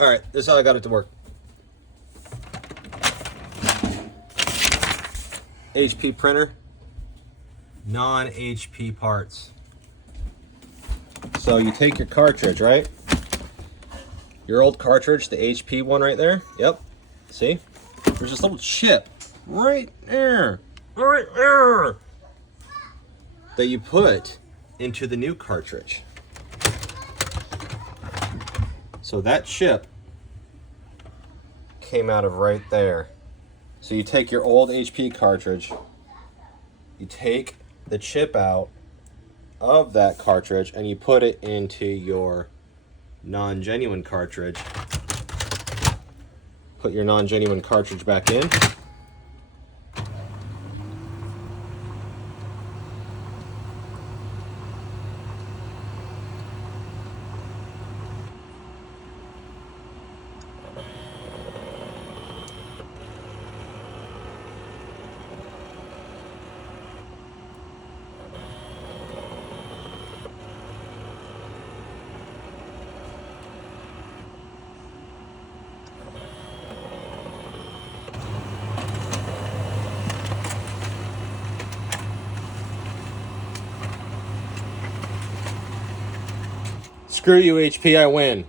All right, this is how I got it to work. HP printer, non-HP parts. So you take your cartridge, right? Your old cartridge, the HP one right there. Yep. See? There's this little chip right there. Right there. That you put into the new cartridge. So that chip came out of right there. So you take your old HP cartridge, you take the chip out of that cartridge and you put it into your non-genuine cartridge. Put your non-genuine cartridge back in. Screw you, HP, I win.